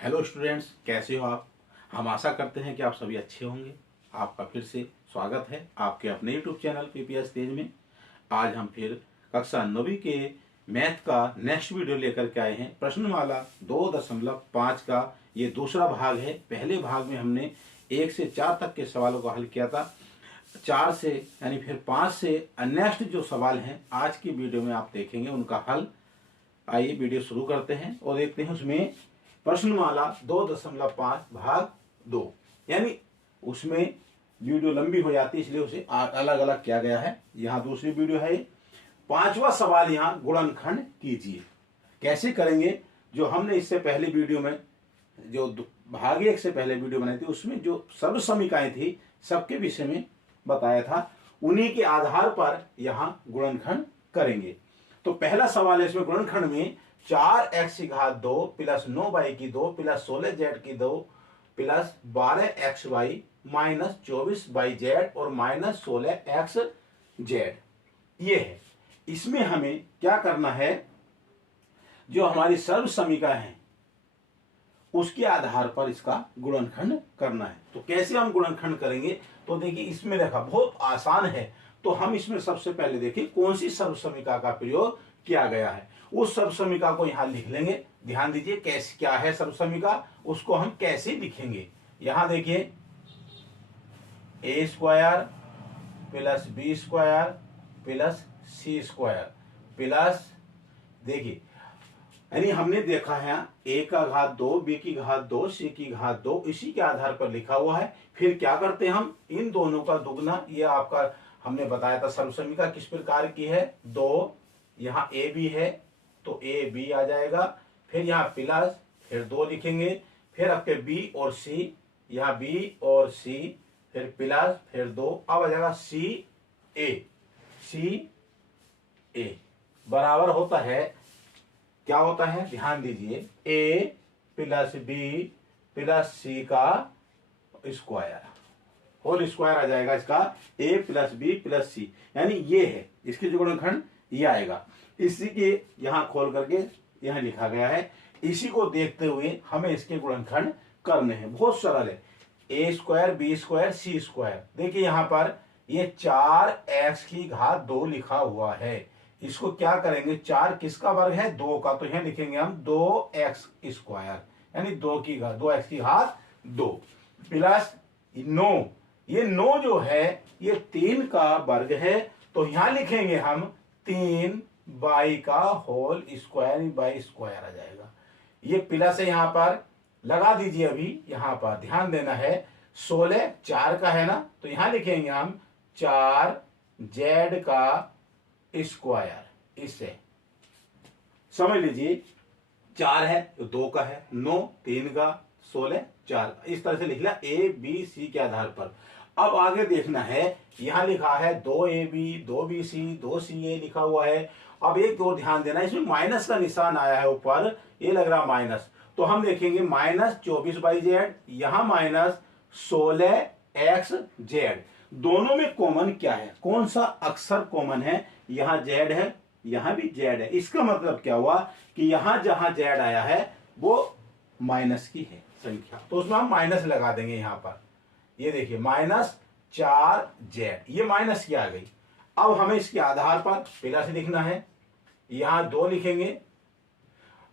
Hello students, कैसे हो आप। हम आशा करते हैं कि आप सभी अच्छे होंगे। आपका फिर से स्वागत है आपके अपने यूट्यूब चैनल पीपीएस तेज में। आज हम फिर कक्षा 9वीं के मैथ का नेक्स्ट वीडियो लेकर के आए हैं। प्रश्नमाला 2.5 का ये दूसरा भाग है। पहले भाग में हमने 1 से 4 तक के सवालों का हल किया था। 4 से यानी फिर 5 से नेक्स्ट जो सवाल हैं आज की वीडियो में आप देखेंगे उनका हल। आइए वीडियो शुरू करते हैं और देखते हैं उसमें प्रश्नमाला 2.5 भाग 2, यानी उसमें वीडियो लंबी हो जाती है इसलिए उसे अलग अलग किया गया है। यहाँ दूसरी वीडियो है। 5वां सवाल यहाँ गुणनखंड कीजिए। कैसे करेंगे, जो हमने इससे पहले वीडियो में जो भाग 1 से पहले वीडियो बनाई थी उसमें जो सर्व समीकाएं थी सबके विषय में बताया था, उन्हीं के आधार पर यहाँ गुणनखंड करेंगे। तो पहला सवाल है इसमें गुणनखंड में 4x की घात 2 प्लस 9y की 2 प्लस 16z की 2 प्लस 12xy माइनस 24yz और माइनस 16xz ये है। इसमें हमें क्या करना है, जो हमारी सर्व समीकरण है उसके आधार पर इसका गुणनखंड करना है। तो कैसे हम गुणनखंड करेंगे, तो देखिए इसमें देखा बहुत आसान है। तो हम इसमें सबसे पहले देखिए कौन सी सर्व समीकरण का प्रयोग किया गया है, उस सर्व समीकरण को यहां लिख लेंगे। ध्यान दीजिए कैसे क्या है सर्व समीकरण, उसको हम कैसे लिखेंगे। यहां देखिए a square plus B square plus C square plus, देखिए यानी हमने देखा है a का घात 2, b की घात 2, c की घात 2 इसी के आधार पर लिखा हुआ है। फिर क्या करते हैं हम इन दोनों का दुगना, ये आपका हमने बताया था सर्व समीकरण किस प्रकार की है। 2 यहाँ a b है तो a b आ जाएगा, फिर यहाँ प्लस, फिर 2 लिखेंगे, फिर आपके b और c, यहाँ b और c, फिर प्लस, फिर 2, अब आ जाएगा c a बराबर होता है, क्या होता है ध्यान दीजिए, a plus b plus c का स्क्वायर, होल स्क्वायर आ जाएगा इसका, a प्लस बी प्लस सी, यानी ये है इसके जो गुणनखंड ये आएगा। इसी के यहां खोल करके यहां लिखा गया है, इसी को देखते हुए हमें इसके गुणनखंड करने हैं। बहुत सरल है, a square B square C square. देखिए यहां पर ये 4x की घात 2 लिखा हुआ है, इसको क्या करेंगे, 4 किसका वर्ग है 2 का, तो यहां लिखेंगे हम 2x स्क्वायर यानी 2x की घात 2 प्लस 9, ये 9 जो है ये 3 का वर्ग है, तो यहां लिखेंगे हम 3y का होल स्क्वायर, बाई स्क्वायर आ जाएगा। ये प्लस है यहां पर लगा दीजिए। अभी यहां पर ध्यान देना है 16 4 का है ना, तो यहां लिखेंगे हम 4z का स्क्वायर। इससे समझ लीजिए 4 है तो 2 का है, 9 3 का, 16 4 का, इस तरह से लिख लिया a b c के आधार पर। अब आगे देखना है, यहां लिखा है 2ab 2bc 2ca लिखा हुआ है। अब एक और ध्यान देना, इसमें माइनस का निशान आया है ऊपर, ये लग रहा माइनस, तो हम देखेंगे माइनस 24yz, यहां माइनस 16xz। दोनों में कॉमन क्या है, कौन सा अक्षर कॉमन है, यहां z है यहां भी z है। इसका मतलब क्या हुआ कि यहां जहां z आया है वो माइनस की है संख्या, तो उसमें हम माइनस लगा देंगे। यहां पर ये देखिए माइनस 4z, ये माइनस की आ गई। अब हमें इसके आधार पर प्लस लिखना है, यहां 2 लिखेंगे,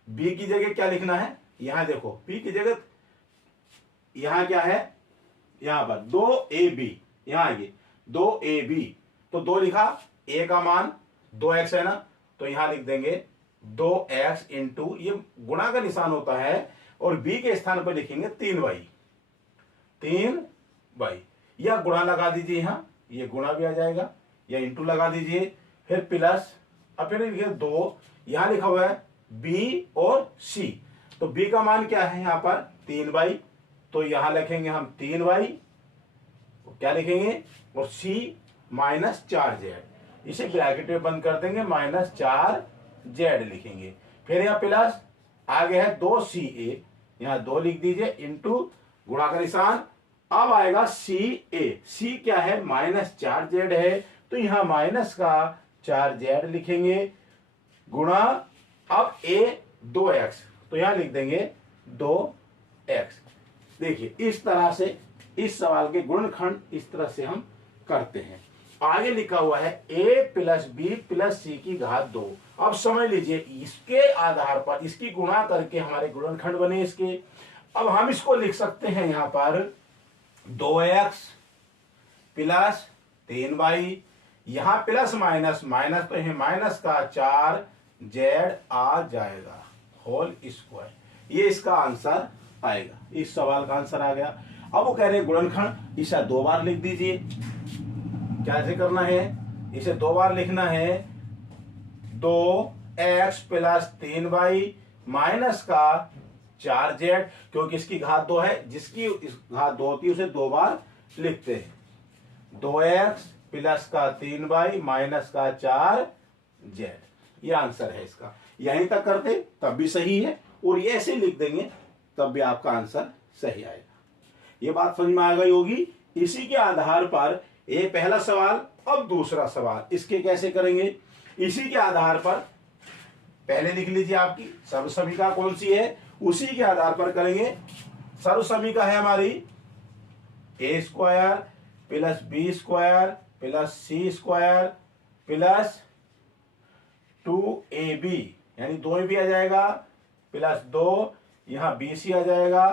b की जगह क्या लिखना है, यहां देखो p की जगह यहां क्या है, यहां पर 2ab, यहां आइए 2ab, तो 2 लिखा, a का मान 2x है ना, तो यहां लिख देंगे 2x इंटू, ये गुणा का निशान होता है, और b के स्थान पर लिखेंगे 3y, या गुणा लगा दीजिए, यहां ये गुणा भी आ जाएगा, या इंटू लगा दीजिए, फिर प्लस, अब फिर लिखिए 2, यहां लिखा हुआ है b और c, तो b का मान क्या है यहां पर 3y, तो यहां लिखेंगे हम 3y, क्या लिखेंगे, और c माइनस 4z, इसे ब्रैकेट में बंद कर देंगे, माइनस 4z लिखेंगे, फिर यहां प्लस आगे है 2ca, यहां 2 लिख दीजिए, इंटू गुणा का निशान, अब आएगा c क्या है माइनस 4z है, तो यहां माइनस का 4z लिखेंगे, गुणा अब a 2x, तो यहां लिख देंगे 2 एक्स। देखिए इस तरह से इस सवाल के गुणनखंड इस तरह से हम करते हैं। आगे लिखा हुआ है a प्लस बी प्लस सी की घात 2। अब समझ लीजिए इसके आधार पर इसकी गुणा करके हमारे गुणनखंड बने इसके। अब हम इसको लिख सकते हैं यहां पर 2x प्लस 3y, यहां प्लस माइनस माइनस तो है माइनस का 4z आ जाएगा होल स्क्वायर। ये इसका आंसर आएगा, इस सवाल का आंसर आ गया। अब वो कह रहे हैं गुणनखंड, इसे 2 बार लिख दीजिए। कैसे करना है, इसे 2 बार लिखना है। 2x प्लस 3y माइनस का 4z, क्योंकि इसकी घात 2 है, जिसकी इस घात 2 होती है उसे 2 बार लिखते हैं। 2x प्लस का 3y माइनस का 4z, ये आंसर है इसका। यहीं तक करते तब भी सही है, और ये ऐसे लिख देंगे तब भी आपका आंसर सही आएगा। ये बात समझ में आ गई होगी। इसी के आधार पर ये पहला सवाल, अब दूसरा सवाल इसके कैसे करेंगे। इसी के आधार पर पहले लिख लीजिए आपकी सर्वसमीका कौन सी है, उसी के आधार पर करेंगे। सर्वसमीका है हमारी a square plus B square plus C square plus 2ab, यानी 2ab आ जाएगा, प्लस 2 यहां bc आ जाएगा,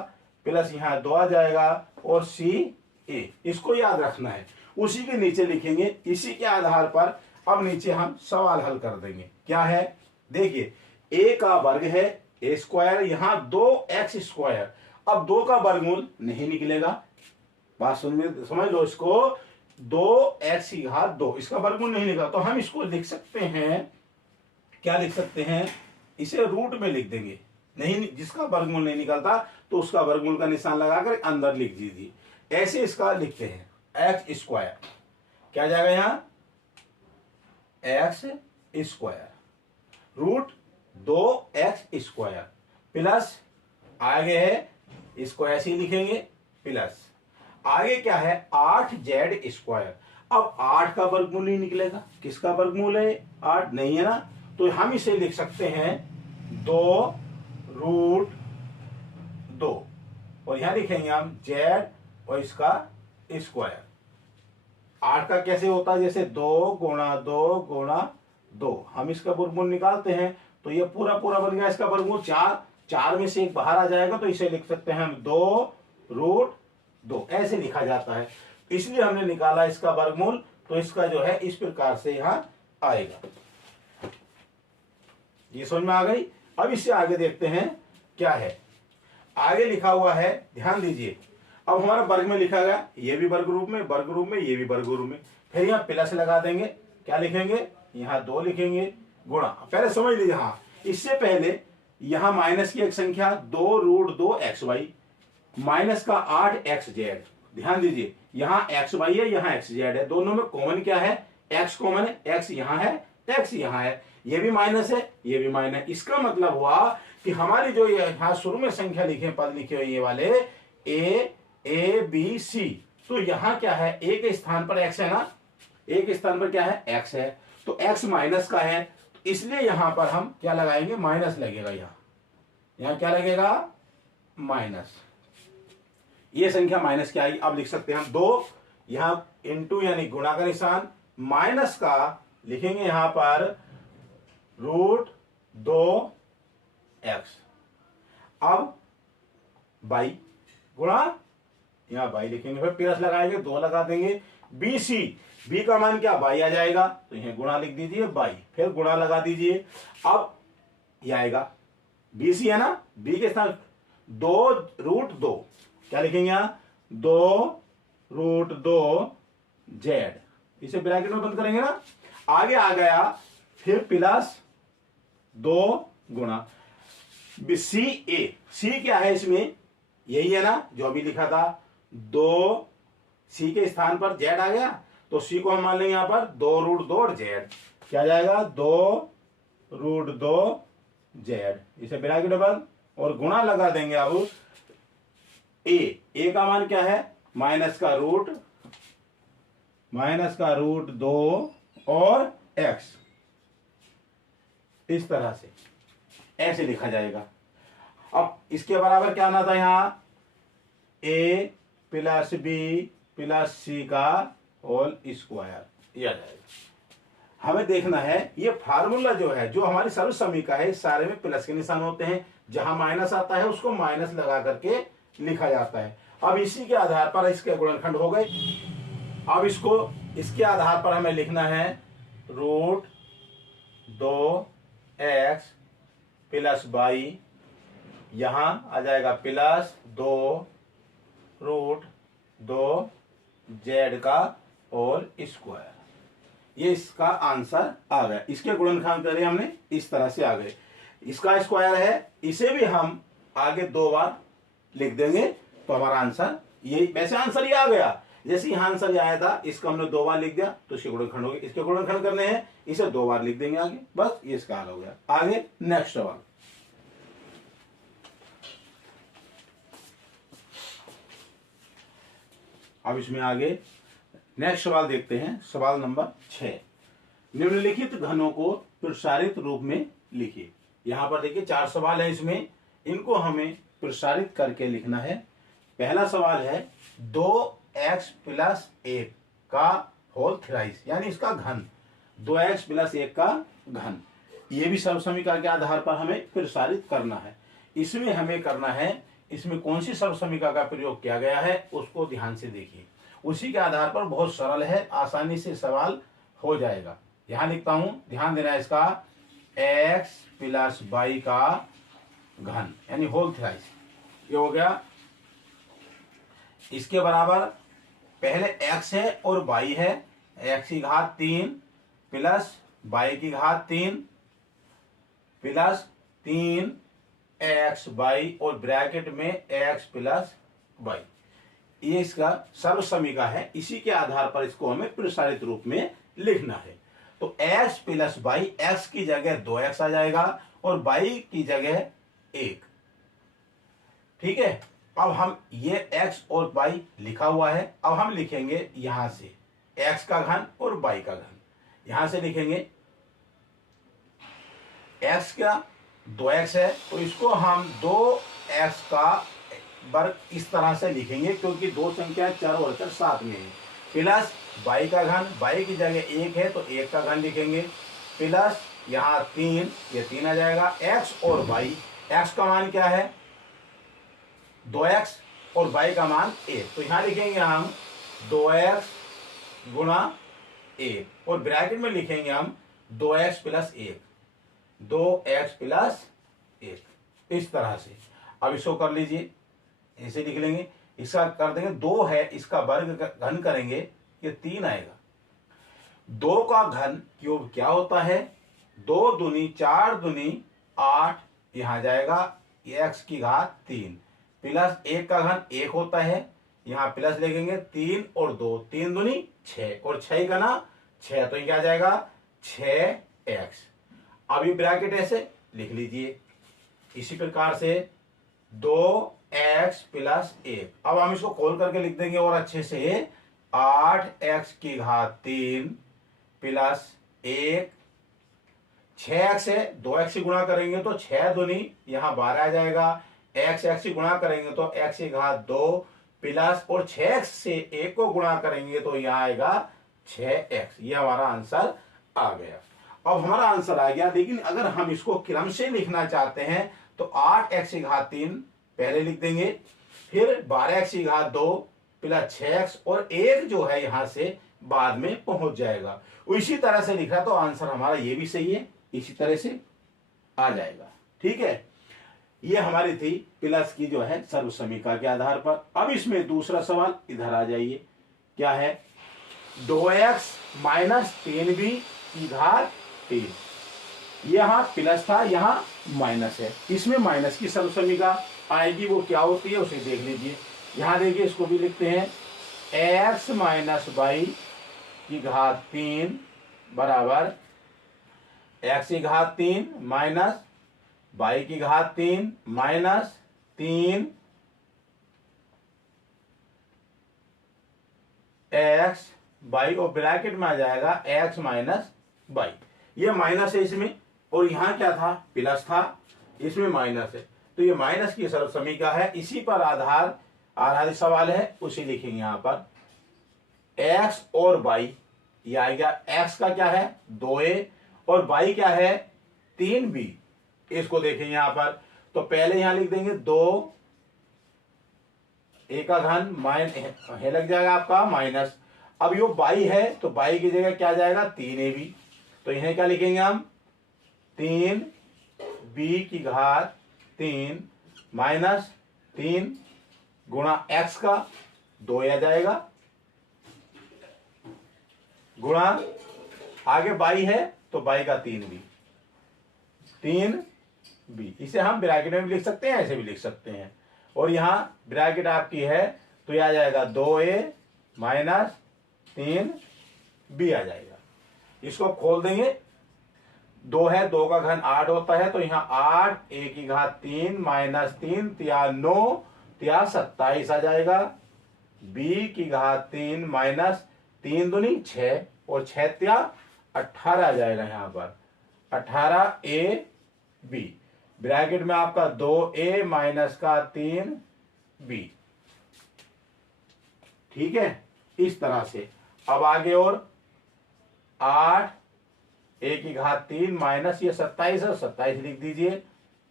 प्लस यहां 2 आ जाएगा, और ca, इसको याद रखना है। उसी के नीचे लिखेंगे। इसी के आधार पर अब नीचे हम सवाल हल कर देंगे। क्या है, देखिए a का वर्ग है a स्क्वायर, यहां 2x स्क्वायर। अब 2 का वर्गमूल नहीं निकलेगा, बात समझ लो इसको। 2x की घात 2, इसका वर्गमूल नहीं निकला, तो हम इसको लिख सकते हैं, क्या लिख सकते हैं, इसे रूट में लिख देंगे। नहीं, जिसका वर्गमूल नहीं निकलता तो उसका वर्गमूल का निशान लगाकर अंदर लिख दीजिए। ऐसे इसका लिखते हैं x स्क्वायर, क्या जाएगा यहां x square root 2x square plus, आगे है इसको ऐसे ही लिखेंगे, प्लस आगे क्या है 8z स्क्वायर। अब 8 का वर्गमूल नहीं निकलेगा, किसका वर्गमूल है 8 नहीं है ना, तो हम इसे लिख सकते हैं 2 रूट 2, और यहां लिखेंगे हम z और इसका स्क्वायर। 8 का कैसे होता है, जैसे 2 गुणा 2 गुणा 2, हम इसका वर्गमूल निकालते हैं तो ये पूरा पूरा बन गया इसका वर्गमूल 4, 4 में से एक बाहर आ जाएगा, तो इसे लिख सकते हैं हम 2 रूट 2, ऐसे लिखा जाता है। इसलिए हमने निकाला इसका वर्गमूल, तो इसका जो है इस प्रकार से यहां आएगा। ये समझ में आ गई। अब इससे आगे देखते हैं क्या है। आगे लिखा हुआ है, ध्यान दीजिए, अब हमारा वर्ग में लिखा गया, ये भी वर्ग रूप में, वर्ग रूप में, ये भी वर्ग रूप में। फिर यहाँ प्लस लगा देंगे, क्या लिखेंगे, यहाँ 2 लिखेंगे, गुणा, पहले समझ लीजिए। हाँ, इससे पहले यहां माइनस की एक संख्या 2 रूट 2xy माइनस का 8xz। ध्यान दीजिए, यहां xy है, यहां xz है, दोनों में कॉमन क्या है, x कॉमन है, x यहां है, x यहां है, ये भी माइनस है, ये भी माइनस। इसका मतलब हुआ कि हमारी जो यहां शुरू में संख्या लिखे, पद लिखे हुए ये वाले a b c, तो यहां क्या है, a के स्थान पर x है ना, a के स्थान पर क्या है x है, तो x माइनस का है, तो इसलिए यहां पर हम क्या लगाएंगे, माइनस लगेगा। यहां क्या लगेगा, माइनस। ये संख्या माइनस क्या आएगी, अब लिख सकते हैं हम 2, यहां इंटू यानी गुणा का निशान, माइनस का लिखेंगे यहां पर रूट 2x। अब बाई गुणा, यहां बाई लिखेंगे, फिर प्लस लगाएंगे, 2 लगा देंगे, BC, बी का मान क्या बाई आ जाएगा, तो यहां गुणा लिख दीजिए बाई, फिर गुणा लगा दीजिए। अब यह आएगा BC है ना, बी के स्थान 2 रूट 2, क्या लिखेंगे यहां 2 रूट 2 z, इसे ब्रैकेट में बंद करेंगे ना। आगे आ गया फिर प्लस 2 गुणा सी क्या है इसमें, यही है ना जो अभी लिखा था, 2 सी के स्थान पर z आ गया, तो सी को हम मान लेंगे यहां पर 2 रूट 2 और z, क्या जाएगा 2 रूट 2 z, इसे ब्रैकेट में बंद और गुणा लगा देंगे। अब ए का मान क्या है, माइनस का रूट 2 और x, इस तरह से ऐसे लिखा जाएगा। अब इसके बराबर क्या आना था, यहां ए प्लस बी प्लस सी का होल स्क्वायर, ये आ जाएगा। हमें देखना है ये फार्मूला जो है, जो हमारी सर्व समीका है, इस सारे में प्लस के निशान होते हैं, जहां माइनस आता है उसको माइनस लगा करके लिखा जाता है। अब इसी के आधार पर इसके गुणनखंड हो गए। अब इसको इसके आधार पर हमें लिखना है रूट 2x प्लस वाई, यहां आ जाएगा प्लस 2 रूट 2z का होल स्क्वायर। ये इसका आंसर आ गया। इसके गुणनखंड करें हमने, इस तरह से आ गए। इसका स्क्वायर है, इसे भी हम आगे 2 बार लिख देंगे तो हमारा आंसर यही, वैसे आंसर ये आ गया। जैसे यहां आंसर ये आया था, इसको हमने 2 बार लिख दिया तो इसके गुणनखंड हो गए। इसके गुणनखंड करने हैं, इसे 2 बार लिख देंगे आगे, बस ये इसका हल हो गया। आगे नेक्स्ट सवाल। अब इसमें आगे नेक्स्ट सवाल देखते हैं। सवाल नंबर 6, निम्नलिखित घनों को प्रसारित रूप में लिखिए। यहां पर देखिए 4 सवाल है, इसमें इनको हमें प्रसारित करके लिखना है। पहला सवाल है 2x प्लस 1 का होल थ्राइस, यानी इसका घन, 2x प्लस 1 का घन। ये भी सर्व समीकरण के आधार पर हमें प्रसारित करना है। इसमें हमें करना है, इसमें कौन सी सर्व समीकरण का प्रयोग किया गया है उसको ध्यान से देखिए। उसी के आधार पर बहुत सरल है, आसानी से सवाल हो जाएगा। यहां लिखता हूं, ध्यान देना है इसका, x प्लस वाई का घन यानी होल थ्राइस, ये हो गया। इसके बराबर पहले x है और y है, x की घात 3 प्लस y की घात 3 प्लस 3xy और ब्रैकेट में x प्लस y, ये इसका सर्व समीकरण है। इसी के आधार पर इसको हमें प्रसारित रूप में लिखना है। तो x प्लस वाई, x की जगह 2x आ जाएगा और y की जगह 1, ठीक है। अब हम ये x और y लिखा हुआ है, अब हम लिखेंगे यहां से x का घन और y का घन। यहां से लिखेंगे x का 2x है तो इसको हम 2x का वर्ग इस तरह से लिखेंगे, क्योंकि 2 संख्या चर और अचर साथ में है। प्लस y का घन, y की जगह 1 है तो 1 का घन लिखेंगे, प्लस यहाँ 3, ये 3 आ जाएगा। x और y, x का मान क्या है 2x और y का मान 1, तो यहाँ लिखेंगे हम 2x गुणा 1 और ब्रैकेट में लिखेंगे हम 2x प्लस 1, 2x प्लस 1, इस तरह से। अब इसको कर लीजिए, ऐसे लिख लेंगे। इसका कर देंगे 2 है, इसका वर्ग घन करेंगे, ये 3 आएगा। 2 का घन क्यूब क्या होता है, 2 दूनी 4 दूनी 8, यहां जाएगा x की घात 3 प्लस 1 का घन 1 होता है, यहां प्लस लिखेंगे 3 और 2, 3 दूनी 6 और 6 का ना 6, तो ये क्या जाएगा 6x। अब ये ब्रैकेट ऐसे लिख लीजिए। इसी प्रकार से 2x प्लस 1, अब हम इसको खोल करके लिख देंगे और अच्छे से, 8x की घात 3 प्लस 1, 6x से 2x से गुणा करेंगे तो 6 दूनी यहां 12 आ जाएगा, x से गुणा करेंगे तो x की घात 2 प्लस और 6x से 1 को गुणा करेंगे तो यहां आएगा 6x। ये हमारा आंसर आ गया। अब हमारा आंसर आ गया, लेकिन अगर हम इसको क्रम से लिखना चाहते हैं तो 8x की घात 3 पहले लिख देंगे, फिर 12x की घात 2 प्लस 6x और 1 जो है यहां से बाद में पहुंच जाएगा। इसी तरह से लिखा तो आंसर हमारा ये भी सही है, इसी तरह से आ जाएगा। ठीक है, ये हमारी थी प्लस की जो है सर्व समीकरण के आधार पर। अब इसमें दूसरा सवाल, इधर आ जाइए, क्या है 2x माइनस 3b की घात 3, यहां प्लस था यहां माइनस है, इसमें माइनस की सर्व समीकरण आएगी, वो क्या होती है उसे देख लीजिए। यहां देखिए, इसको भी लिखते हैं x माइनस वाई की घात 3 बराबर x की घात 3 माइनस वाई की घात 3 माइनस 3 x वाई और ब्रैकेट में आ जाएगा x माइनस वाई। ये माइनस है इसमें, और यहां क्या था प्लस था, इसमें माइनस है, तो ये माइनस की सर्व समीकरण है। इसी पर आधार आधारित सवाल है, उसे लिखेंगे यहां पर x और y। ये आ गया x का क्या है 2a और y क्या है 3b। इसको देखेंगे यहां पर, तो पहले यहां लिख देंगे 2 a का घन है लग जाएगा आपका माइनस। अब यो y है तो y की जगह क्या जाएगा 3ab। तो यहां क्या लिखेंगे हम 3b की घात 3 माइनस 3 गुणा x का 2 आ जाएगा, गुणा आगे y है तो y का 3b। इसे हम ब्रैकेट में भी लिख सकते हैं, ऐसे भी लिख सकते हैं। और यहां ब्रैकेट आपकी है तो यह आ जाएगा 2a माइनस 3b आ जाएगा। इसको खोल देंगे, 2 है, 2 का घन 8 होता है, तो यहां 8 a की घात 3 माइनस 3 तिया 9 तिया 27 आ जाएगा। b की घात 3 माइनस 3 दूनी 6 और 6 तिया 18 आ जाएगा। यहां पर 18ab ब्रैकेट में आपका 2a माइनस का 3b। ठीक है, इस तरह से। अब आगे और 8 a की घात 3 माइनस ये 27 है, 27 लिख दीजिए,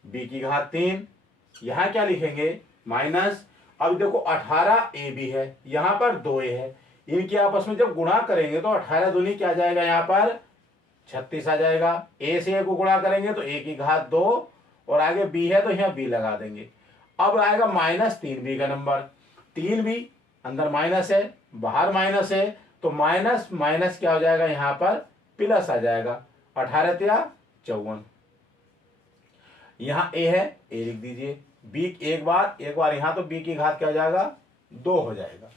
b की घात 3 यहां क्या लिखेंगे माइनस। अब देखो 18ab है, यहां पर 2a है, इनके आपस में जब गुणा करेंगे तो 18 दूनी क्या जाएगा यहां पर 36 आ जाएगा। a से a को गुणा करेंगे तो a की घात 2 और आगे b है तो यहां b लगा देंगे। अब आएगा माइनस 3b का नंबर, 3b अंदर माइनस है बाहर माइनस है, तो माइनस माइनस क्या हो जाएगा यहां पर प्लस आ जाएगा। 18 तिया 54, यहां a है a लिख दीजिए, b एक बार यहां तो b की घात क्या हो जाएगा 2 हो जाएगा।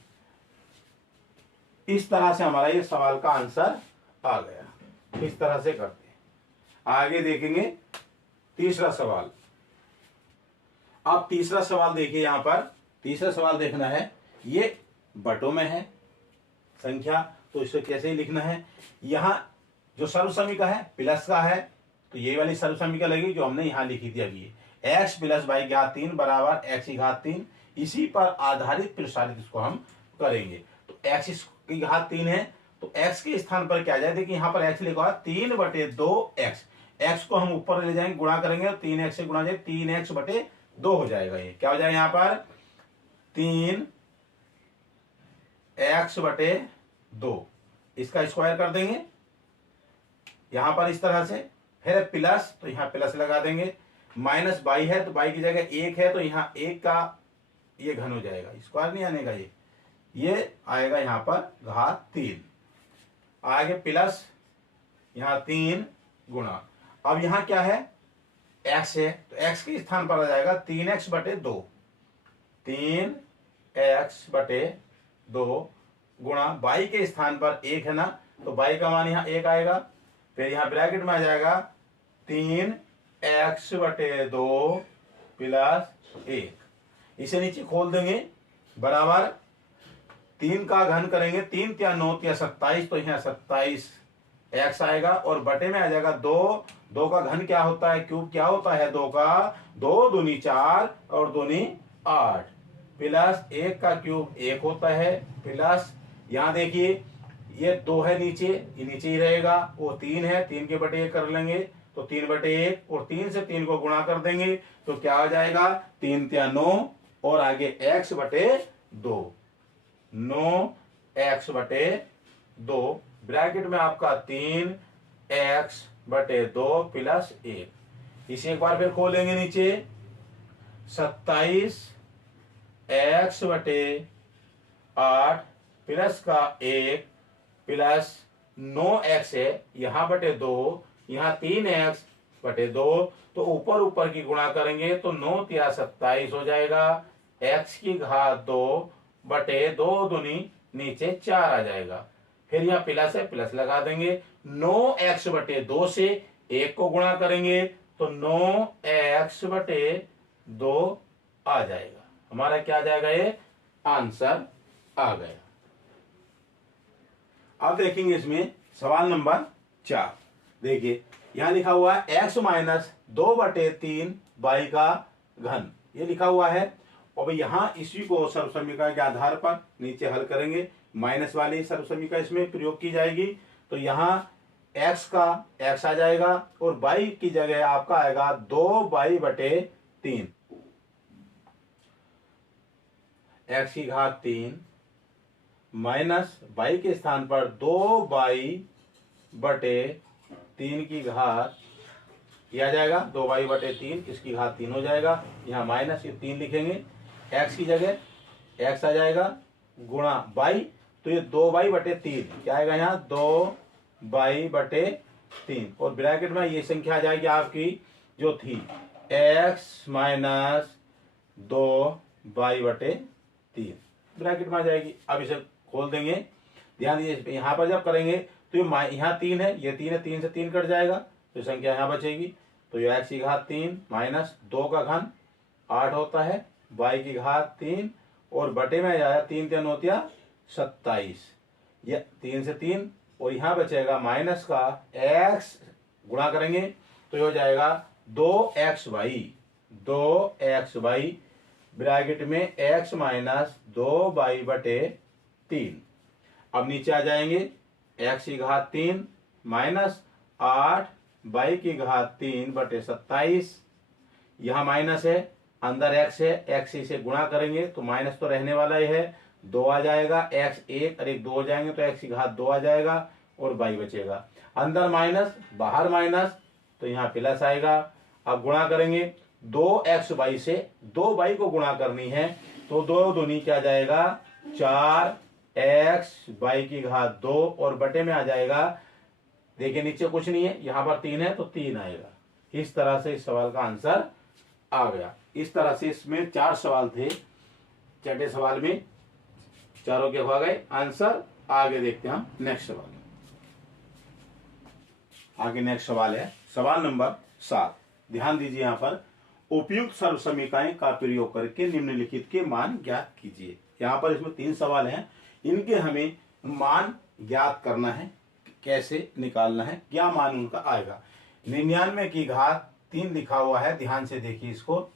इस तरह से हमारा ये सवाल का आंसर आ गया। इस तरह से करते हैं। आगे देखेंगे तीसरा सवाल। अब तीसरा सवाल देखिए, यहां पर तीसरा सवाल देखना है, ये बटों में है संख्या, तो इसे कैसे लिखना है। यहां जो सर्वसमीका है प्लस का है, तो ये वाली सर्वसमीका लगी जो हमने यहां लिखी थी अभी, x प्लस वाई की घात 3 बराबर x की घात 3। इसी पर आधारित प्रसारित इसको हम करेंगे। तो x की घात 3 है तो x के स्थान पर क्या आ जाए, देखिए यहां पर x लिखा हुआ 3/2x। x को हम ऊपर ले जाएंगे, गुणा करेंगे, 3x से गुणा जाए 3x/2 हो जाएगा। ये क्या हो जाएगा यहां पर 3x/2, इसका स्क्वायर कर देंगे यहां पर इस तरह से। फिर प्लस, तो यहां प्लस लगा देंगे, माइनस y है तो y की जगह 1 है तो यहां 1 का ये घन हो जाएगा, स्क्वायर नहीं आने का, ये आएगा यहां पर घात 3। आगे प्लस यहां 3 गुणा, अब यहां क्या है x है तो x के स्थान पर आ जाएगा 3x/2, 3x/2 गुणा y के स्थान पर 1 है ना, तो y का मान यहां 1 आएगा। फिर यहां ब्रैकेट में आ जाएगा 3x/2 प्लस 1, इसे नीचे खोल देंगे, बराबर 3 का घन करेंगे, 3 तिया 9 तिया 27, तो यहाँ 27x आएगा और बटे में आ जाएगा 2। 2 का घन क्या होता है, क्यूब क्या होता है 2 का, 2 दूनी 4 और दूनी 8, प्लस 1 का क्यूब 1 होता है, प्लस यहाँ देखिए ये 2 है नीचे, ये नीचे ही रहेगा, वो 3 है, 3 के बटे 1 कर लेंगे तो 3/1 और 3 से 3 को गुणा कर देंगे तो क्या हो जाएगा 3 तिया 9 और आगे x/2, 9x/2 ब्रैकेट में आपका 3x/2 प्लस 1, इसे एक बार फिर खोलेंगे नीचे, 27x/8 प्लस का 1 प्लस 9x है यहां बटे 2, यहां 3x/2, तो ऊपर ऊपर की गुणा करेंगे तो 9 तिया 27 हो जाएगा, x की घात 2/2 दूनी नीचे 4 आ जाएगा। फिर यहाँ प्लस है, प्लस लगा देंगे, 9x/2 से 1 को गुणा करेंगे तो 9x/2 आ जाएगा। हमारा क्या आ जाएगा, ये आंसर आ गया। अब देखेंगे इसमें सवाल नंबर 4। देखिए यहां लिखा हुआ है x - 2/3 y का घन, ये लिखा हुआ है, अब यहाँ इसी को सर्वसमीकरण के आधार पर नीचे हल करेंगे, माइनस वाली सर्वसमीकरण इसमें प्रयोग की जाएगी। तो यहाँ x का x आ जाएगा और y की जगह आपका आएगा 2y/3, x की घात 3 माइनस y के स्थान पर 2y/3 की घात, यह आ जाएगा 2y/3, इसकी घात 3 हो जाएगा। यहाँ माइनस ये 3 लिखेंगे, x की जगह x आ जाएगा गुणा y, तो ये 2y/3 क्या आएगा यहाँ 2y/3, और ब्रैकेट में ये संख्या आ जाएगी आपकी जो थी x माइनस 2y/3 ब्रैकेट में आ जाएगी। अब इसे खोल देंगे, ध्यान दीजिए यहाँ पर जब करेंगे तो ये यहाँ 3 है, ये 3 है, 3 से 3 कट जाएगा तो संख्या यहाँ बचेगी। तो ये x की घात 3 माइनस 2 का घन 8 होता है, y की घात 3 और बटे में आया 3 3 होती है 27, ये 3 से 3 और यहाँ बचेगा माइनस का x, गुणा करेंगे तो ये हो जाएगा 2xy ब्रैकेट में x माइनस 2y/3। अब नीचे आ जाएंगे, x की घात 3 माइनस 8 y की घात 3/27, यहाँ माइनस है, अंदर x है, x से गुणा करेंगे तो माइनस तो रहने वाला ही है, 2 आ जाएगा, x 1 और 1 2 हो जाएंगे तो x की घात 2 आ जाएगा और y बचेगा, अंदर माइनस बाहर माइनस तो यहाँ प्लस आएगा। अब गुणा करेंगे 2xy से 2y को गुणा करनी है तो 2 दूनी क्या जाएगा 4x y की घात 2 और बटे में आ जाएगा, देखिए नीचे कुछ नहीं है, यहाँ पर 3 है तो 3 आएगा। इस तरह से इस सवाल का आंसर आ गया। इस तरह से इसमें 4 सवाल थे, छठे सवाल में चारों के हो गए आंसर। आगे देखते हैं हम नेक्स्ट सवाल। आगे नेक्स्ट सवाल है सवाल नंबर 7। ध्यान दीजिए, यहाँ पर उपयुक्त सर्वसमीकरण का प्रयोग करके निम्नलिखित के मान ज्ञात कीजिए। यहाँ पर इसमें 3 सवाल हैं, इनके हमें मान ज्ञात करना है, कैसे निकालना है, क्या मान उनका आएगा। 99 की घात 3 लिखा हुआ है, ध्यान से देखिए इसको।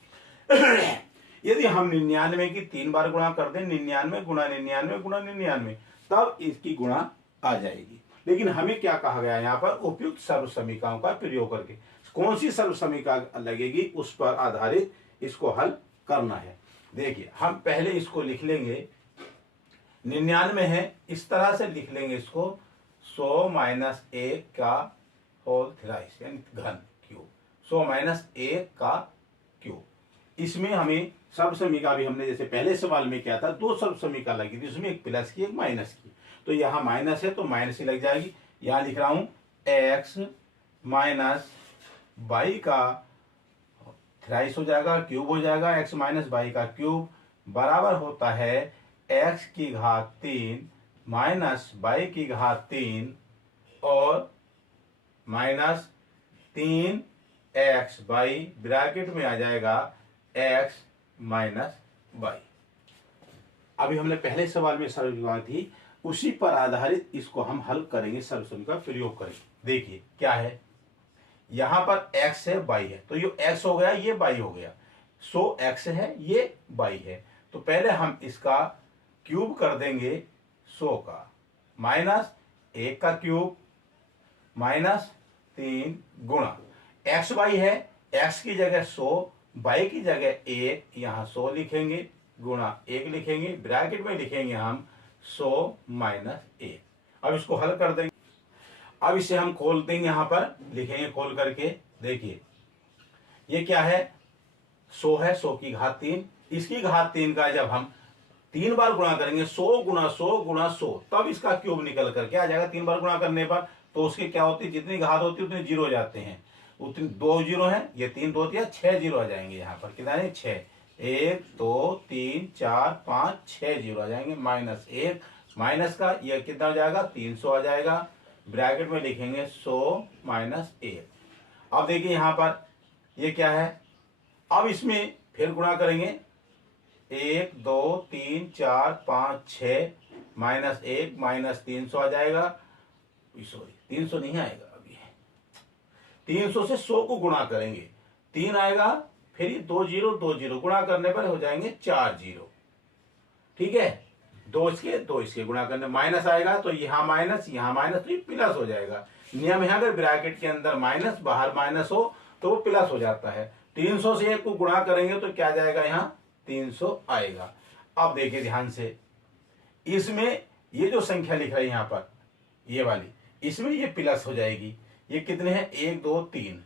यदि हम 99 की 3 बार गुणा कर दें, 99 गुणा 99 गुणा 99, तब इसकी गुणा आ जाएगी। लेकिन हमें क्या कहा गया है यहाँ पर, उपयुक्त सर्वसमीकरणों का प्रयोग करके कौन सी सर्वसमीकरण लगेगी उस पर आधारित इसको हल करना है। देखिए हम पहले इसको लिख लेंगे, 99 है, इस तरह से लिख लेंगे इसको 100 माइनस 1 का होल थ्राइस यानी घन क्यूब, 100 माइनस 1 का क्यूब। इसमें हमें सर्वसमीकरण भी हमने जैसे पहले सवाल में किया था, 2 सर्वसमीकरण लगी थी, उसमें एक प्लस की एक माइनस की, तो यहाँ माइनस है तो माइनस ही लग जाएगी। यहाँ लिख रहा हूं x माइनस बाई का थ्राइस हो जाएगा, क्यूब हो जाएगा, x माइनस बाई का क्यूब बराबर होता है x की घात 3 माइनस बाई की घात 3 और माइनस 3x बाई ब्रैकेट में आ जाएगा x माइनस बाई। अभी हमने पहले सवाल में सर्वसमीकरण थी, उसी पर आधारित इसको हम हल करेंगे, सर्वसमीकरण का प्रयोग करेंगे। देखिए क्या है, यहां पर x है y है, तो ये x हो गया, ये y हो गया, 100 x है, ये y है, तो पहले हम इसका क्यूब कर देंगे 100 का, माइनस 1 का क्यूब माइनस 3 गुणा x y है, x की जगह 100, y की जगह 1, यहाँ 100 लिखेंगे गुणा 1 लिखेंगे, ब्रैकेट में लिखेंगे हम 100 माइनस 1। अब इसको हल कर देंगे। अब इसे हम खोल देंगे, यहाँ पर लिखेंगे खोल करके। देखिए ये क्या है, 100 है, 100 की घात 3, इसकी घात 3 का जब हम 3 बार गुणा करेंगे, 100 गुणा 100 गुणा 100, तब इसका क्यूब निकल करके आ जाएगा। 3 बार गुणा करने पर तो उसकी क्या होती है, जितनी घात होती है उतने जीरो जाते हैं, उतने 2 जीरो है, ये 3 2 दिया, 6 जीरो आ जाएंगे। यहाँ पर कितना है 6, 1 2 3 4 5 6 जीरो आ जाएंगे, माइनस 1, माइनस का ये कितना हो जाएगा 300 आ जाएगा, ब्रैकेट में लिखेंगे 100 माइनस 1। अब देखिए यहाँ पर ये क्या है, अब इसमें फिर गुणा करेंगे, 1 2 3 4 5 6 माइनस 1 माइनस 300 आ जाएगा, सॉरी 300 नहीं आएगा, अभी 300 से 100 को गुणा करेंगे, 3 आएगा, फिर ये 2 जीरो गुणा करने पर हो जाएंगे 4 जीरो। ठीक है, 2 इसके गुणा करने माइनस आएगा तो यहाँ माइनस तो ये प्लस हो जाएगा। नियम है अगर ब्रैकेट के अंदर माइनस बाहर माइनस हो तो वो प्लस हो जाता है। 300 से 1 को गुणा करेंगे तो क्या जाएगा, यहाँ 300 आएगा। अब देखिए ध्यान से, इसमें ये जो संख्या लिख रही है यहाँ पर ये वाली, इसमें ये प्लस हो जाएगी। ये कितने हैं, 1 2 3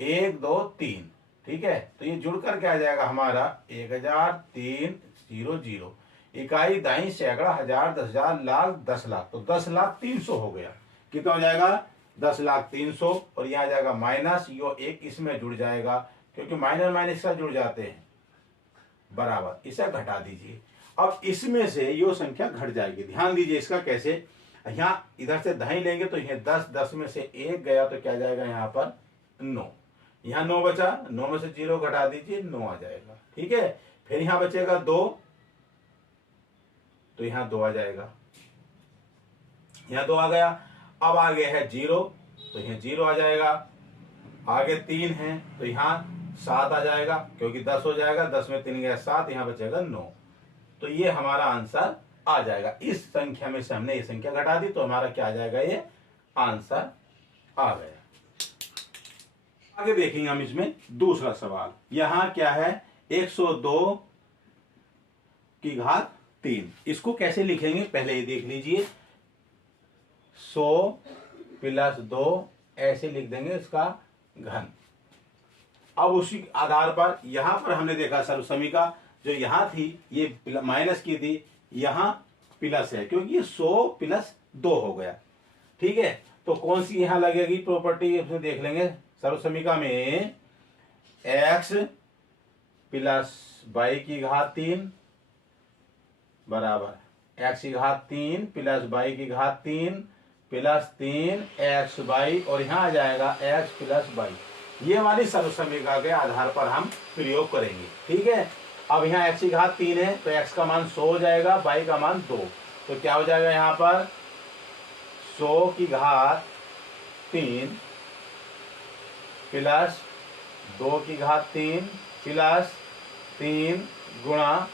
1 2 3। ठीक है, तो ये जुड़कर क्या आ जाएगा हमारा 1300। इकाई दाई सैकड़ा हजार 10,000 लाख 10 लाख, तो 10,03,000 हो गया। कितना हो जाएगा, 10,03,000। और यहाँ आ जाएगा माइनस, यो एक इसमें जुड़ जाएगा क्योंकि माइनस माइनस का जुड़ जाते हैं बराबर, इसे घटा दीजिए। अब इसमें से यो संख्या घट जाएगी। ध्यान दीजिए इसका कैसे, यहाँ इधर से दही लेंगे तो यह 10 में से 1 गया तो क्या जाएगा यहाँ पर 9। यहाँ 9 बचा, 9 में से 0 घटा दीजिए 9 आ जाएगा। ठीक है, फिर यहाँ बचेगा 2 तो यहाँ 2 आ जाएगा, यहाँ 2 आ गया। अब आगे है 0 तो यहाँ 0 आ जाएगा। आगे 3 है तो यहाँ 7 आ जाएगा क्योंकि 10 हो जाएगा, 10 में 3 गया 7, यहाँ बचेगा 9। तो ये हमारा आंसर आ जाएगा। इस संख्या में से हमने ये संख्या घटा दी तो हमारा क्या आ जाएगा, ये आंसर आ गया। आगे देखेंगे हम इसमें दूसरा सवाल। यहां क्या है, 102 की घात 3। इसको कैसे लिखेंगे पहले ये देख लीजिए। 100 प्लस 2 ऐसे लिख देंगे इसका घन। अब उसी आधार पर यहां पर हमने देखा सर्वसमीका जो यहां थी ये माइनस की थी, यहां प्लस है क्योंकि ये 100 प्लस 2 हो गया। ठीक है, तो कौन सी यहां लगेगी प्रॉपर्टी उसमें देख लेंगे। सर्वसमीका में x प्लस y की घात 3 बराबर x की घात 3 प्लस y की घात 3 प्लस 3xy, और यहाँ आ जाएगा x प्लस y। ये वाली सर्वसमीका के आधार पर हम प्रयोग करेंगे। ठीक है, अब यहाँ x की घात 3 है तो x का मान 100 हो जाएगा, y का मान 2, तो क्या हो जाएगा यहाँ पर 100 की घात 3 प्लस 2 की घात 3 प्लस 3 गुणा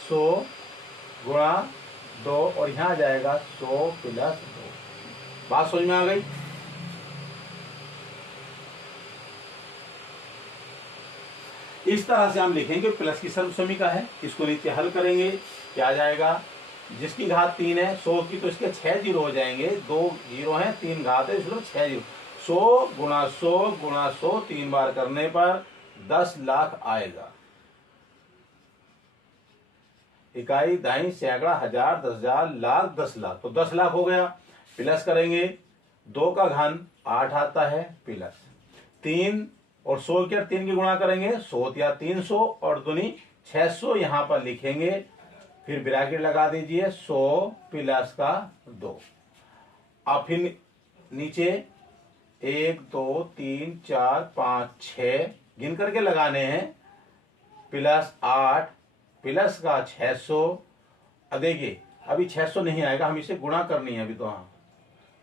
100 गुणा 2, और यहाँ आ जाएगा 100 प्लस 2। बात समझ में आ गई। इस तरह से हम लिखेंगे, प्लस की सर्वसमीका है, इसको नीचे हल करेंगे क्या आ जाएगा, जिसकी घात 3 है 100 की तो इसके 6 जीरो हो जाएंगे, 2 जीरो है 3 घात है इसलिए 6 जीरो। 100 गुणा 100 गुणा 100 3 बार करने पर 10 लाख आएगा। इकाई दाई सैकड़ा हजार 10,000 लाख 10 लाख, तो 10 लाख हो गया। प्लस करेंगे 2 का घन 8 आता है, प्लस 3 और 100 के 3 की गुणा करेंगे 100 या 300 और दूनी 600 यहां पर लिखेंगे, फिर ब्रैकेट लगा दीजिए 100 प्लस का 2। अब फिर नीचे 1 2 3 4 5 6 गिन करके लगाने हैं, प्लस 8 प्लस का 600। अब देखिए अभी 600 नहीं आएगा, हम इसे गुणा करनी है अभी, तो हाँ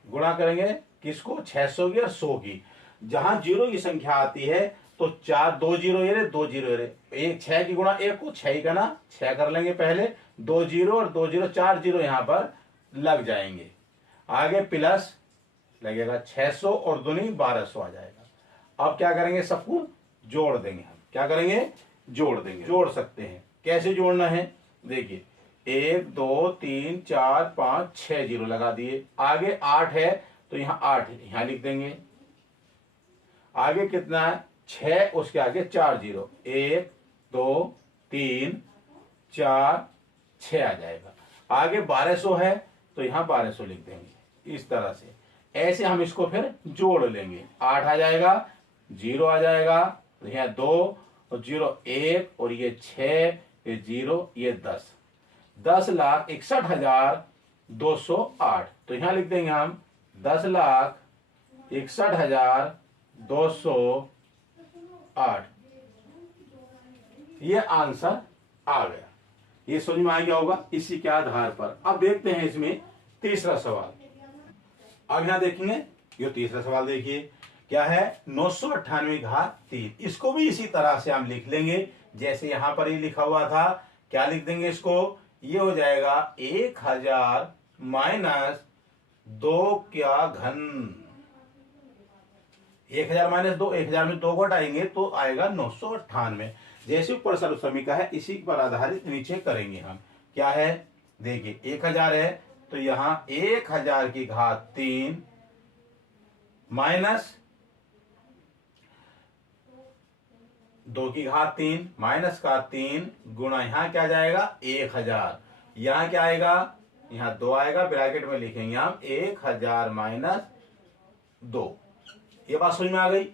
गुणा करेंगे किसको, 600 की और 100 की। जहां जीरो की संख्या आती है तो 4 2 जीरो ये रे 2 जीरो रे, एक 6 की गुणा 1 को 6 ही करना, 6 कर लेंगे पहले, 2 जीरो और 2 जीरो 4 जीरो यहां पर लग जाएंगे। आगे प्लस लगेगा 600 और दूनी 1200 आ जाएगा। अब क्या करेंगे, सबको जोड़ देंगे। हम क्या करेंगे, जोड़ देंगे। जोड़ सकते हैं, कैसे जोड़ना है देखिए, 1 2 3 4 5 6 जीरो लगा दिए। आगे 8 है तो यहाँ 8 यहां लिख देंगे। आगे कितना है 6, उसके आगे 4 जीरो, 1 2 3 4 6 आ जाएगा। आगे 1200 है तो यहाँ 1200 लिख देंगे। इस तरह से ऐसे हम इसको फिर जोड़ लेंगे। 8 आ जाएगा, 0 आ जाएगा, तो यहाँ 2 और 0 1 और ये 6, ये 0 ये 10, 10,61,208। तो यहाँ लिख देंगे हम 10,61,208। ये आंसर आ गया। ये समझ में आ गया होगा इसी के आधार पर। अब देखते हैं इसमें तीसरा सवाल। अब यहां देखेंगे, ये तीसरा सवाल देखिए क्या है 998 घात 3। इसको भी इसी तरह से हम लिख लेंगे जैसे यहां पर ही लिखा हुआ था। क्या लिख देंगे इसको, ये हो जाएगा 1000 माइनस 2 क्या घन। 1000 माइनस 2, 1000 में 2 घटाएंगे तो आएगा 998। जैसे ऊपर सर्व समीकरण है इसी पर आधारित नीचे करेंगे हम। क्या है देखिए 1000 है तो यहां 1000 की घात 3 माइनस 2 की घात 3 माइनस का 3 गुणा यहां क्या जाएगा 1000। यहां क्या आएगा, यहां 2 आएगा, ब्रैकेट में लिखेंगे हम 1000 माइनस 2। ये बात समझ में आ गई।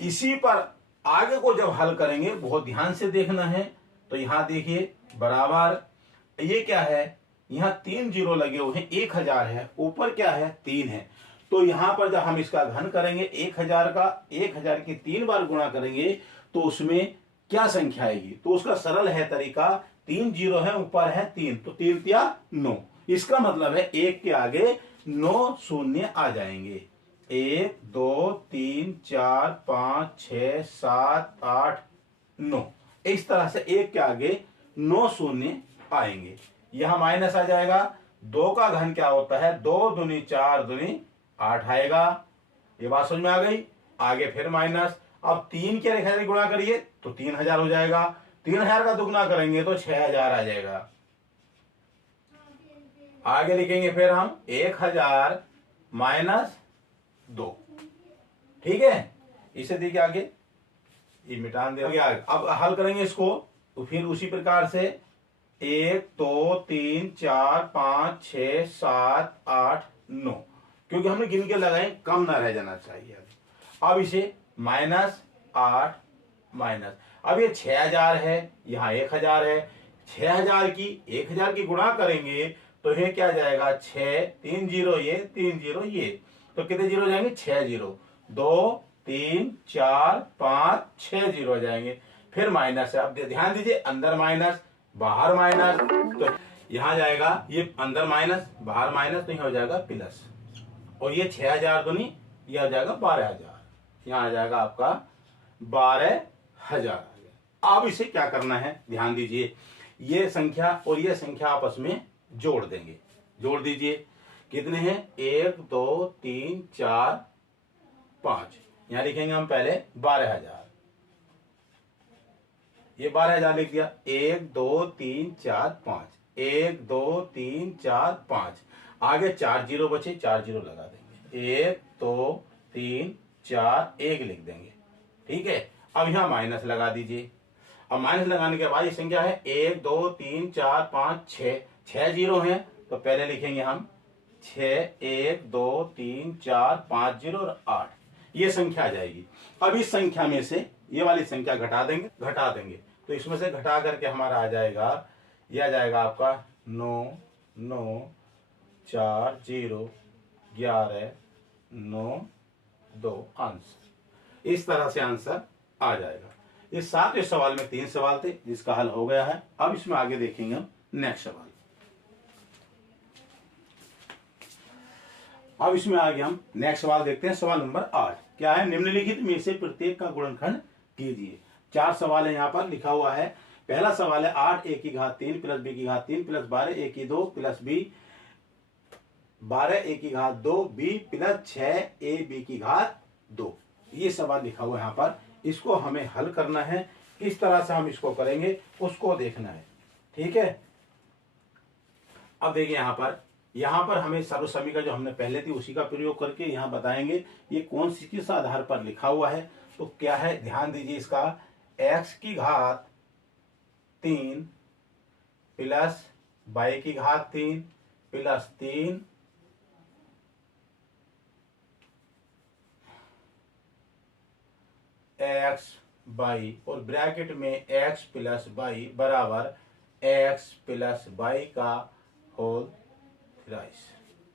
इसी पर आगे को जब हल करेंगे बहुत ध्यान से देखना है। तो यहां देखिए बराबर, ये क्या है, यहां 3 जीरो लगे हुए हैं, 1000 है, ऊपर क्या है 3 है। तो यहां पर जब हम इसका घन करेंगे 1000 का 1000 की 3 बार गुणा करेंगे तो उसमें क्या संख्या आएगी। तो उसका सरल है तरीका, 3 जीरो है, ऊपर है 3, तो 3 तिया 9। इसका मतलब है 1 के आगे 9 शून्य आ जाएंगे। 1 2 3 4 5 6 7 8 9, इस तरह से 1 के आगे 9 शून्य आएंगे। यहां माइनस आ जाएगा। 2 का घन क्या होता है, 2 दूनी 4 दूनी 8 आएगा। ये बात समझ में आ गई। आगे फिर माइनस, अब 3 के रेखा से गुणा करिए तो 3000 हो जाएगा। 3000 का दुगना करेंगे तो 6000 आ जाएगा। आगे लिखेंगे फिर हम 1000 माइनस 2। ठीक है, इसे देखिए आगे ये मिटान दे। अब हल करेंगे इसको तो फिर उसी प्रकार से 1 2 3 4 5 6 7 8 9, क्योंकि हमने गिन के लगाए, कम ना रह जाना चाहिए। अब इसे माइनस 8 माइनस, अब ये 6000 है, यहाँ 1000 है। 6000 की 1000 की गुणा करेंगे तो ये क्या जाएगा 6 3 जीरो ये 3 जीरो ये, तो कितने जीरो जाएंगे 6 जीरो, 2 3 4 5 6 जीरो हो जाएंगे। फिर माइनस है, अब ध्यान दीजिए अंदर माइनस बाहर माइनस, तो यहां जाएगा ये अंदर माइनस बाहर माइनस, तो यहां हो जाएगा प्लस। और ये 6000 दूनी ये हो जाएगा 12000, यहां आ जाएगा आपका 12000। अब इसे क्या करना है ध्यान दीजिए, ये संख्या और ये संख्या आपस में जोड़ देंगे। जोड़ दीजिए, कितने हैं 1 2 3 4 5, यहां लिखेंगे हम पहले 12000। ये 12000 लिख दिया। 1 2 3 4 5, 1 2 3 4 5, आगे 4 जीरो बचे, 4 जीरो लगा देंगे। 1 2 3 4 1 लिख देंगे। ठीक है, अब यहां माइनस लगा दीजिए। अब माइनस लगाने के बाद ये संख्या है 1 2 3 4 5 6, 6 जीरो है, तो पहले लिखेंगे हम 6 1 2 3 4 5 जीरो और 8, ये संख्या आ जाएगी। अब इस संख्या में से ये वाली संख्या घटा देंगे, तो इसमें से घटा करके हमारा आ जाएगा, यह आ जाएगा आपका 9 9 4 0 11 9 2 अंश। इस तरह से आंसर आ जाएगा। इस 7वें सवाल में 3 सवाल थे जिसका हल हो गया है। अब इसमें आगे देखेंगे हम नेक्स्ट सवाल। अब इसमें आगे हम नेक्स्ट सवाल देखते हैं। सवाल नंबर 8 क्या है, निम्नलिखित में से प्रत्येक का गुणनखंड कीजिए। 4 सवाल है यहाँ पर लिखा हुआ है। पहला सवाल है 8 a की घात 3 प्लस b की घात 3 प्लस 12 a की 2 प्लस b 12 a की घात 2 b प्लस 6 a b की घात 2। ये सवाल लिखा हुआ है यहाँ पर। इसको हमें हल करना है। किस तरह से हम इसको करेंगे उसको देखना है। ठीक है, अब देखिए यहाँ पर हमें सर्व समीकरण जो हमने पहले थी उसी का प्रयोग करके यहाँ बताएंगे ये कौन सी किस आधार पर लिखा हुआ है। तो क्या है ध्यान दीजिए, इसका x की घात 3 प्लस y की घात 3 प्लस 3 x y और ब्रैकेट में x प्लस y बराबर x प्लस y का होल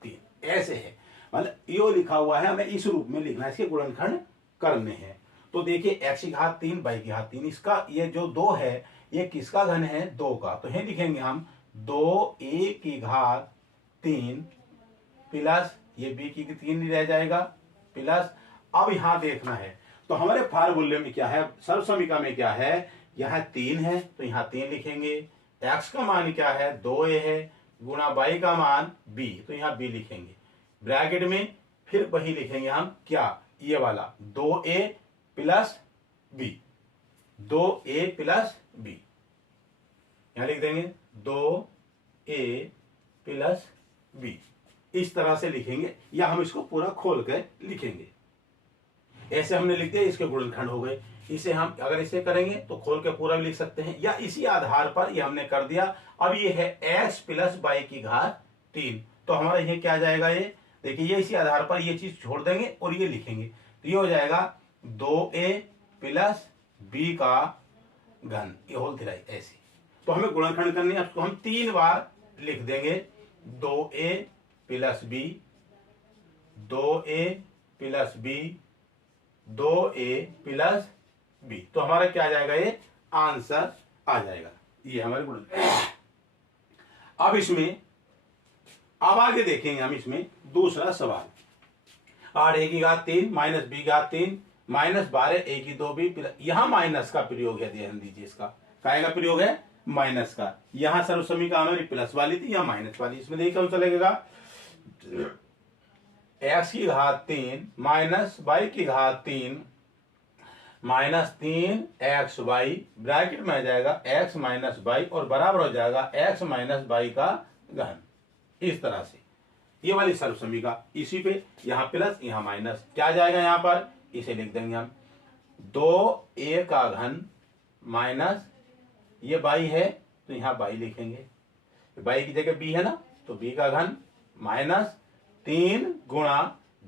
3, ऐसे है। मतलब यो लिखा हुआ है, हमें इस रूप में लिखना है, इसके गुणनखंड करने हैं। तो देखिए x की घात 3 y की घात 3, इसका ये जो 2 है ये किसका घन है 2 का, तो ये लिखेंगे हम 2a की घात 3 प्लस ये b की 3 रह जाएगा प्लस अब यहां देखना है, तो हमारे फार्मूले में क्या है, सर्वसमीका में क्या है, यह 3 है तो यहां 3 लिखेंगे, x का मान क्या है 2a है, गुणा y का मान b, तो यहां b लिखेंगे, ब्रैकेट में फिर वही लिखेंगे हम क्या, ये वाला 2a plus b, 2a plus b, यहां लिख देंगे 2a प्लस b, इस तरह से लिखेंगे, या हम इसको पूरा खोल कर लिखेंगे। ऐसे हमने लिख दिया, इसके गुणनखंड हो गए। इसे हम अगर इसे करेंगे तो खोल के पूरा भी लिख सकते हैं, या इसी आधार पर ये हमने कर दिया। अब ये है x प्लस वाई की घात 3, तो हमारा ये क्या आ जाएगा, ये देखिए, ये इसी आधार पर ये चीज छोड़ देंगे और ये लिखेंगे, तो ये हो जाएगा 2a प्लस b का घन, ये होल थ्री ऐसे। तो हमें गुणनखंड करनी है, उसको हम 3 बार लिख देंगे, 2a plus b, 2a plus b, 2a plus b, तो हमारा क्या आ जाएगा, ये आंसर आ जाएगा, ये हमारे गुण। अब इसमें अब आगे देखेंगे हम, इसमें दूसरा सवाल, 8a की घात 3 माइनस b की घात 3 माइनस 12a की 2b, यहां माइनस का प्रयोग है, ध्यान दीजिए, इसका काय का प्रयोग है, माइनस का। यहां सर्वसमीका हमारी प्लस वाली थी, यहां माइनस वाली, इसमें देखिए कौन सा लगेगा, x की घात 3 माइनस y की घात 3 माइनस 3xy, ब्रैकेट में आ जाएगा x माइनस y और बराबर हो जाएगा x माइनस y का घन, इस तरह से ये वाली सर्वसमीका। इसी पे यहाँ प्लस यहाँ माइनस, क्या आ जाएगा, यहाँ पर इसे लिख देंगे हम 2a का घन माइनस ये y है तो यहाँ y लिखेंगे, y की जगह b है ना, तो b का घन माइनस 3 गुणा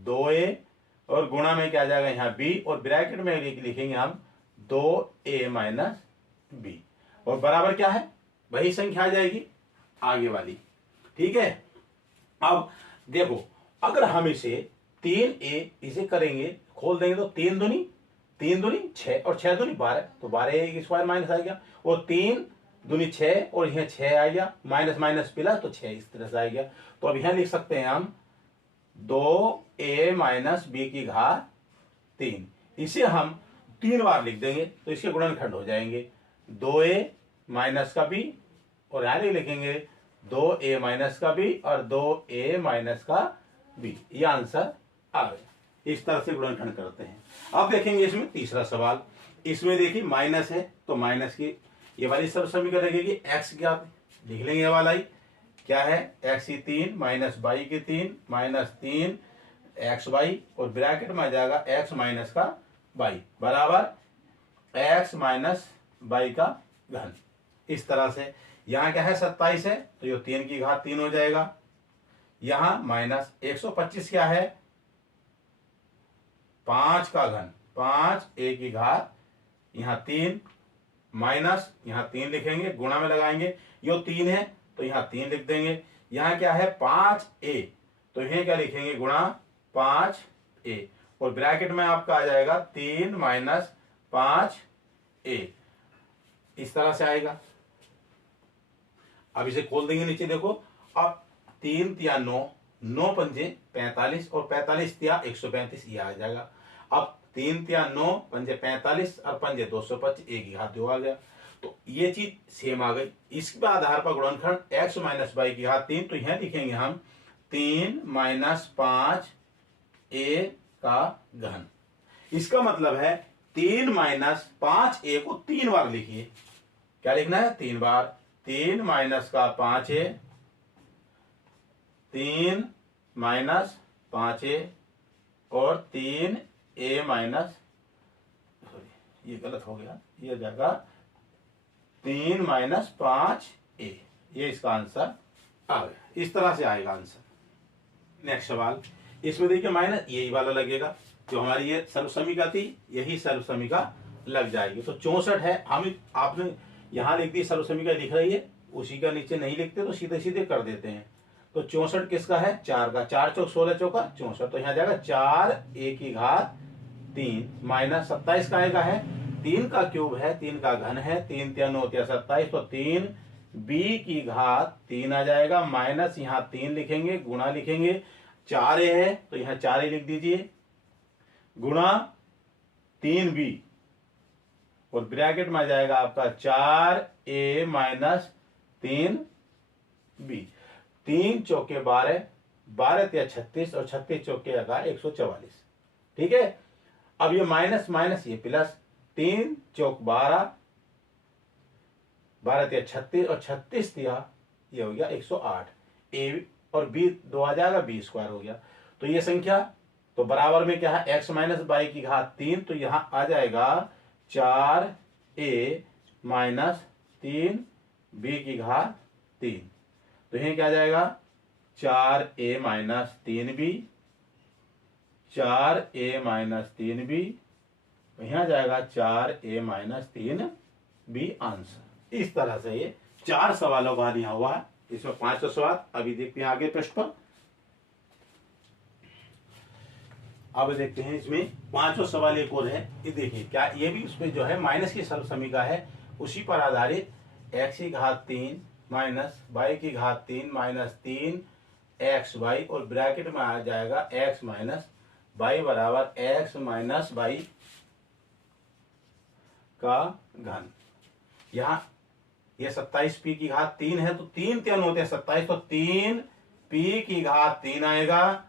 2a और गुणा में क्या आ जाएगा यहाँ b, और ब्रैकेट में लिखेंगे हम 2a माइनस b, और बराबर क्या है, वही संख्या आ जाएगी आगे वाली, ठीक है। अब देखो, अगर हम इसे 3a इसे करेंगे, खोल देंगे तो 3 दूनी 6 और 6 दूनी 12, तो 12 स्क्वायर माइनस आ गया, और 3 दूनी 6 और यहाँ 6 आ गया, माइनस माइनस प्लस, तो 6 इस तरह से आ गया। तो अब यहाँ लिख सकते हैं हम 2a माइनस b की घात 3, इसे हम 3 बार लिख देंगे तो इसके गुणनखंड हो जाएंगे, 2a माइनस का b, और यहाँ लिखेंगे 2a माइनस का b और 2a माइनस का b, ये आंसर आ गया। इस तरह से गुणनखंड करते हैं। अब देखेंगे इसमें तीसरा सवाल, इसमें देखिए माइनस है तो माइनस की ये वाली सब समीकरण रहेगी, x क्या लिख लेंगे, ये वाला ही क्या है, x की 3 माइनस y की 3 माइनस 3 xy, और ब्रैकेट में आ जाएगा x माइनस का y बराबर x माइनस y का घन, इस तरह से। यहाँ क्या है 27 है तो ये 3 की घात 3 हो जाएगा, यहाँ माइनस 125 क्या है 5 का घन 5a की घात, यहाँ 3 माइनस यहाँ 3 लिखेंगे, गुणा में लगाएंगे, यो 3 है तो यहाँ 3 लिख देंगे, यहाँ क्या है 5a, तो यहाँ क्या लिखेंगे गुणा 5a, और ब्रैकेट में आपका आ जाएगा 3 माइनस 5a, इस तरह से आएगा। अब इसे खोल देंगे नीचे, देखो अब 3 तिया 9, 9 पंजे 45 और 45 तिया 135, ये आ जाएगा। अब 3 तिया 9 पंजे 45 और पंजे 225, एक ही घात 2 आ गया, तो ये चीज सेम आ गई। इसके आधार पर गुणनखंड x माइनस वाई की घात 3, तो यहां लिखेंगे हम 3 माइनस 5a का घन, इसका मतलब है 3 माइनस 5a को 3 बार लिखिए, क्या लिखना है 3 बार, 3 माइनस का 5a, 3 माइनस 5a और 3a माइनस, सॉरी ये गलत हो गया, ये हो जाएगा 3 माइनस 5a, ये इसका आंसर आ गया। इस तरह से आएगा आंसर। नेक्स्ट सवाल, इसमें देखिए माइनस यही वाला लगेगा, जो हमारी ये सर्वसमीका थी यही सर्वसमीका लग जाएगी। तो 64 है, हम आपने यहाँ लिख दी सर्वसमीका दिख रही है, उसी का नीचे नहीं लिखते तो सीधे सीधे कर देते हैं। तो 64 किसका है 4 का, 4 चौक 16 चौका 64, तो यहाँ जाएगा 4a की घात 3 माइनस 27 का आएगा है 3 का क्यूब है, 3 का घन है, 3 तिया 9 तिया 27, तो 3b की घात 3 आ जाएगा, माइनस यहाँ 3 लिखेंगे, गुणा लिखेंगे, 4a है तो यहाँ 4a लिख दीजिए, गुणा 3b और ब्रैकेट में आ जाएगा आपका 4a माइनस 3b। 3 चौके 12, 12 तिया 36 और 36 चौके 144। ठीक है। अब ये माइनस माइनस ये प्लस, 3 चौक 12, 12 तिया 36 और 36 तिया ये हो गया 108। ए और बी 2 आ जाएगा, बी स्क्वायर हो गया। तो ये संख्या तो बराबर में क्या है, x माइनस बाई की घात 3, तो यहां आ जाएगा 4a माइनस 3b की घात 3। तो यह क्या आ जाएगा 4a minus 3b, 4a minus 3b, यहां जाएगा 4a माइनस 3b आंसर। इस तरह से ये 4 सवालों का हल यहां हुआ है। इसमें 5 सवाल। अभी देखते हैं आगे प्रश्न पर। अब देखते हैं इसमें 5वां सवाल एक और है। ये देखिए क्या, ये भी उसमें जो है माइनस की सरल समीका है, उसी पर आधारित x की घात 3 माइनस y की घात 3 माइनस 3xy और ब्रैकेट में आ जाएगा x माइनस y बराबर x माइनस y का घन। यहाँ ये 27p की घात 3 है, तो 3 3 होते हैं 27, तो 3p की घात 3 आएगा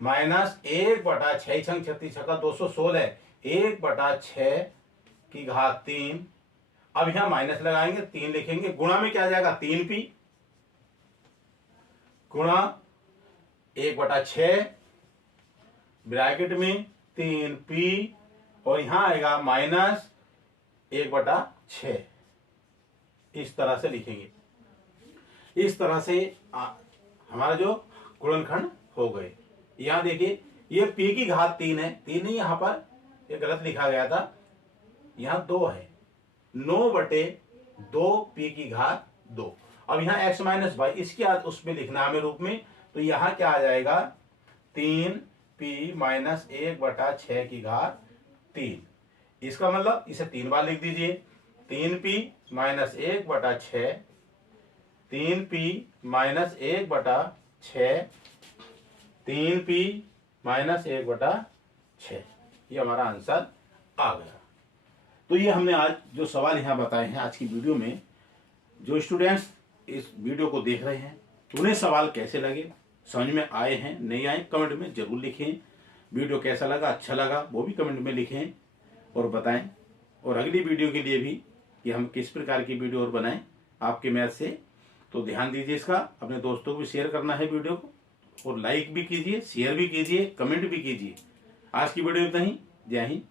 माइनस 1/6 छंग 36 छक्का 216, 1/6 की घात 3। अब यहां माइनस लगाएंगे, 3 लिखेंगे, गुणा में क्या आ जाएगा 3p गुणा 1/6 ब्रैकेट में 3p और यहां आएगा माइनस 1/6। इस तरह से लिखेंगे। इस तरह से हमारा जो गुणनखंड हो गए। यहां देखिए ये p की घात 3 है, 3 नहीं, यहां पर ये गलत लिखा गया था, यहां 2 है, 9/2 p की घात 2। अब यहां x माइनस वाई इसके उसमें लिखना हमें रूप में, तो यहां क्या आ जाएगा 3p माइनस 1/6 की घात 3। इसका मतलब इसे 3 बार लिख दीजिए, 3p minus 1/6, 3p minus 1/6, 3p minus 1/6। ये हमारा आंसर आ गया। तो ये हमने आज जो सवाल यहाँ बताए हैं आज की वीडियो में, जो स्टूडेंट्स इस वीडियो को देख रहे हैं उन्हें सवाल कैसे लगे, समझ में आए हैं नहीं आए, कमेंट में जरूर लिखें। वीडियो कैसा लगा, अच्छा लगा, वो भी कमेंट में लिखें और बताएं। और अगली वीडियो के लिए भी कि हम किस प्रकार की वीडियो और बनाएं आपके मैथ से, तो ध्यान दीजिए इसका। अपने दोस्तों को भी शेयर करना है वीडियो को, और लाइक भी कीजिए, शेयर भी कीजिए, कमेंट भी कीजिए। आज की वीडियो इतना ही। जय हिंद।